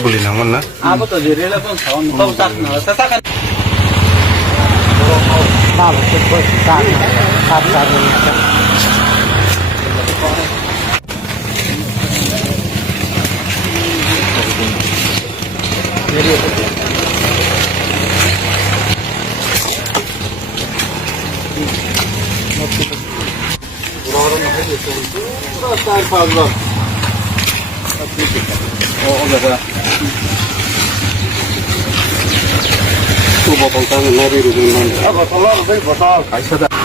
beli naman na. Apa tuh jadi lah pun tahun kau tak nak sesakan. Oh, udah. Tuh botol tangan nari rumah. Botol lah, botol. Kaisa dah.